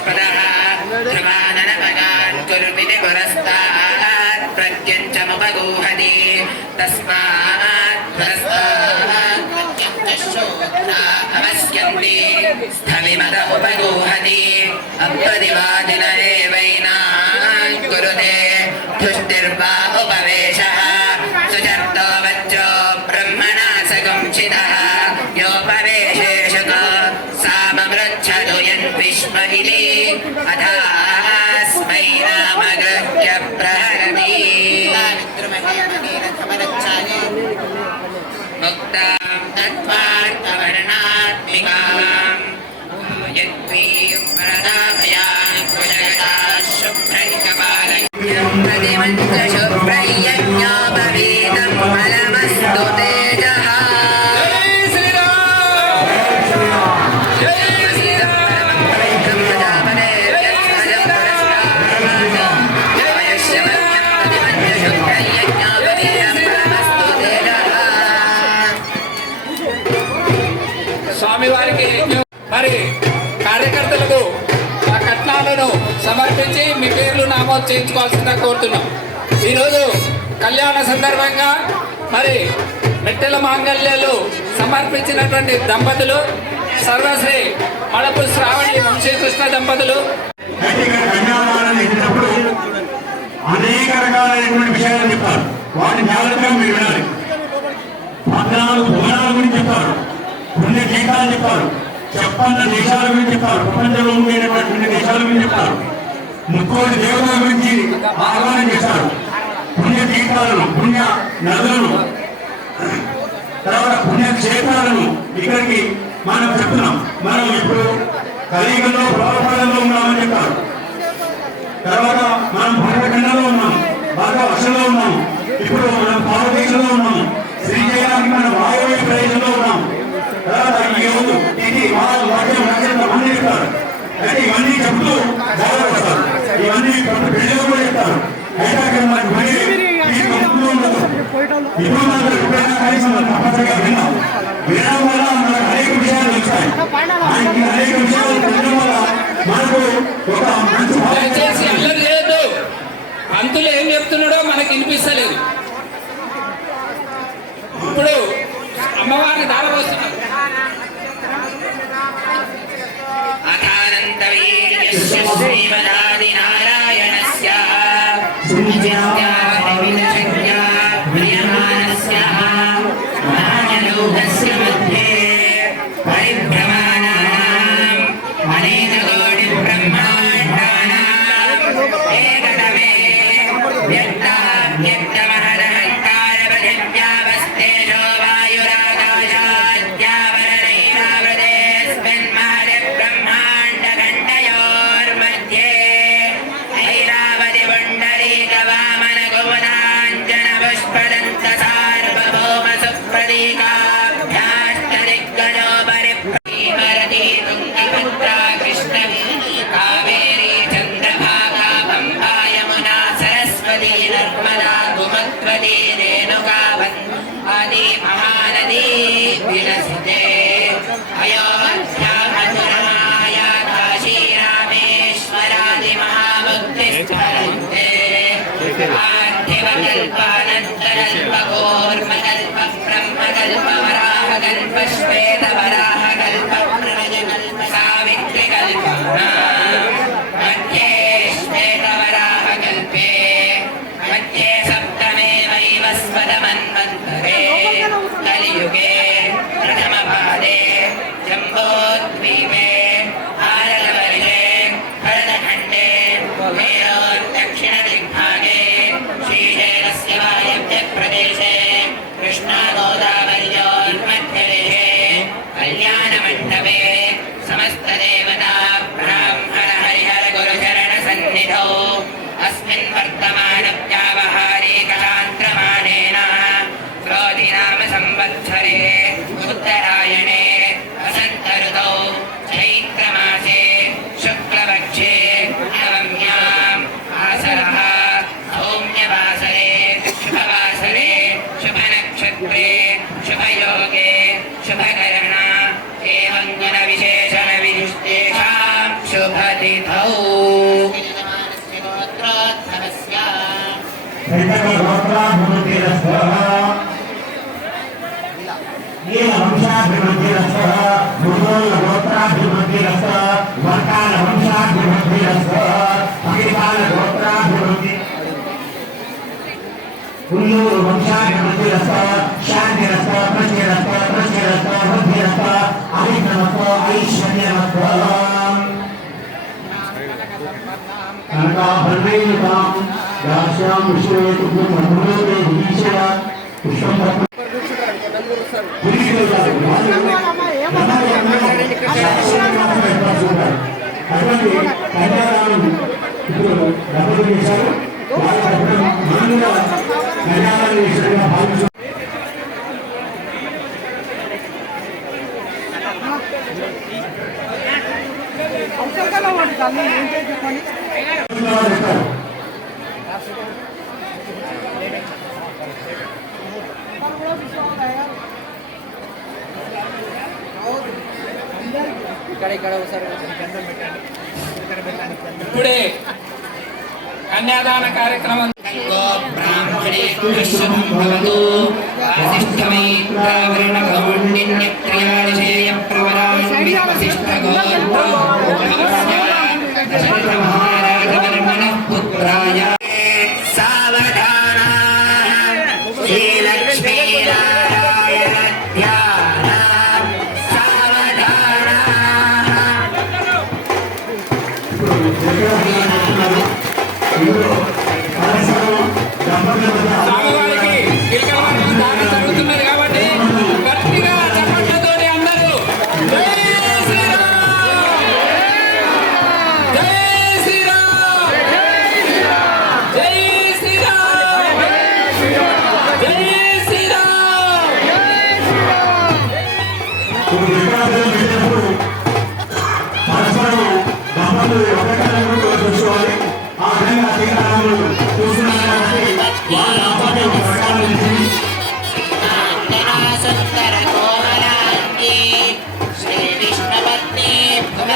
पुष्पदः ध्रुवाननमगान् कुर्विति पुरस्तात् प्रत्यञ्चमुपगूहति तस्मात् पुरस्तात् प्रत्यञ्चश्रोत्रा अवस्यन्ति स्थविमद उपगूहति अप्रतिवादिन एवैनान् कुरुते तुष्टिर्वा उपवेशः सुचर्तो वच्चो ब्रह्मणा सगुंसितः योपवेशेषु यद्विश्वहिली अथास्मै नामगृह्य प्रहरति मुक्तां నమోదు చేయించుకోవాల్సిందిగా కోరుతున్నాం. ఈరోజు కళ్యాణ సందర్భంగా మరి మెట్టెల మాంగళ్యాలు సమర్పించినటువంటి దంపతులు సర్వశ్రీ మడపు శ్రావణి వంశీకృష్ణ దంపతులు. అనేక రకాలైనటువంటి విషయాలు చెప్తారు వాటిని జాగ్రత్తగా మీరు వినాలి. పద్నాలుగు పురాణాల గురించి చెప్తారు పుణ్య తీర్థాలు చెప్తారు చెప్పన్న దేశాల గురించి చెప్తారు ప్రపంచంలో ఉండేటటువంటి దేశాల గురించి చెప్తారు ముక్కోటి దేవతల గురించి ఆహ్వానం చేశారు పుణ్య తీర్థాలను పుణ్య నదులను తర్వాత పుణ్య క్షేత్రాలను ఇక్కడికి మనం చెప్తున్నాం. మనం ఇప్పుడు కలియుగంలో ప్రభావంలో ఉన్నామని చెప్పారు. తర్వాత మనం భూమిఖండంలో ఉన్నాం బాగా వర్షంలో ఉన్నాం. ఇప్పుడు మనం భారతదేశంలో ఉన్నాం. శ్రీశైలానికి మనం వాయువ్య ప్రదేశంలో ఉన్నాం. దయచేసి అల్లరి చేయొద్దు పంతులు ఏం చెప్తున్నాడో మనకి వినిపిస్తలేదు ఇప్పుడు అమ్మవారిని దారపోస్తున్నాం también. Guevara బుద్ధిరత్వ శాంతిరత్వ ప్రతిరత్వ ప్రతిరత్వ బుద్ధిరత్వ అభిజ్ఞమత్వ ఐశ్వర్యమత్వ కనకాభరణేయుతాం దాస్యాం విశ్వేతు మధురే ఈశ్వర పుష్పం అటువంటి కన్యా ఇప్పుడే కన్యాదాన కార్యక్రమం. ప్రవరా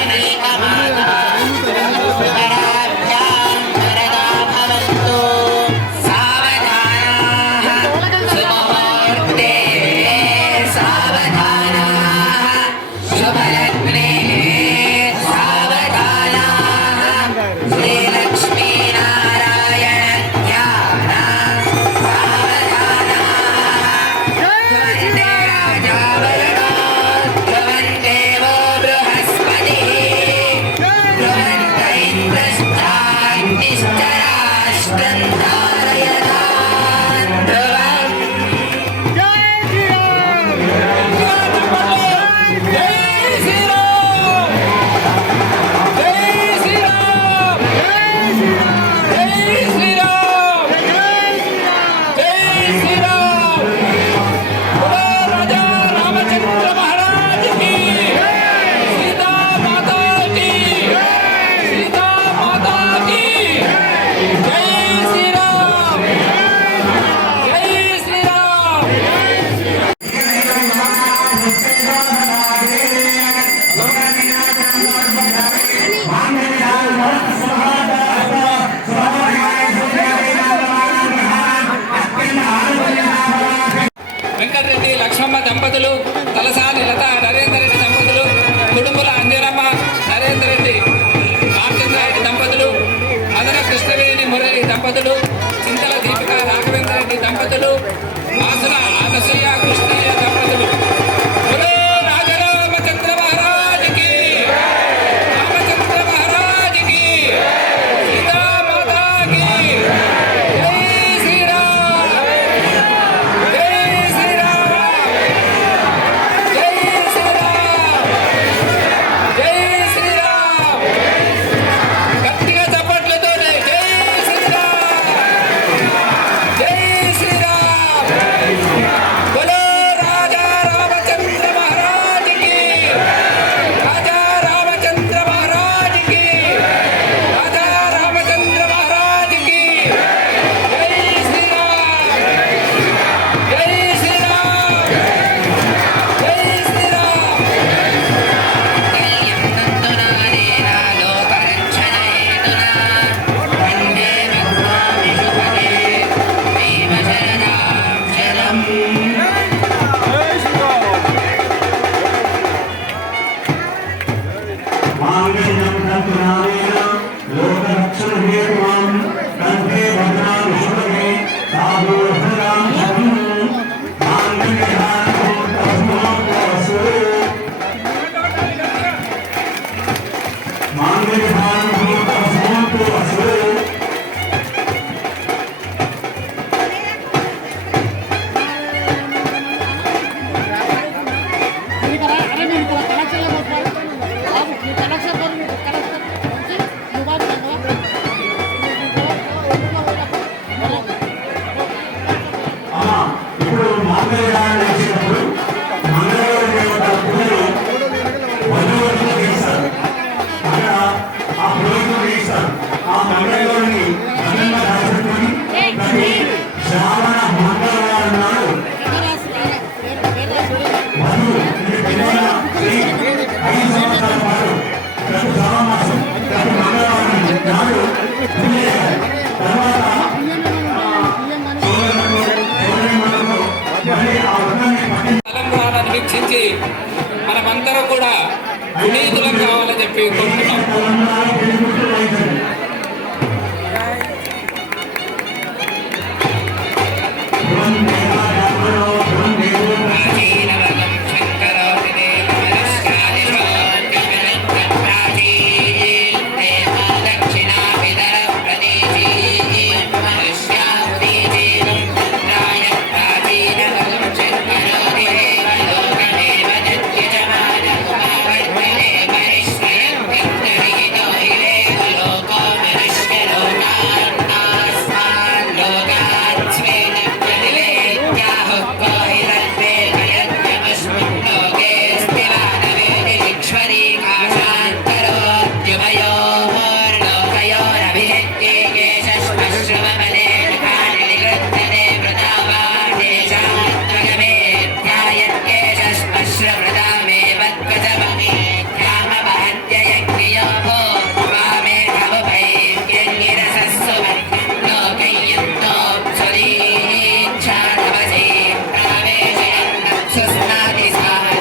Amen. मांगलिक धाम మనమందరం కూడా వినీతులం కావాలని చెప్పి కోరుకుంటాం days I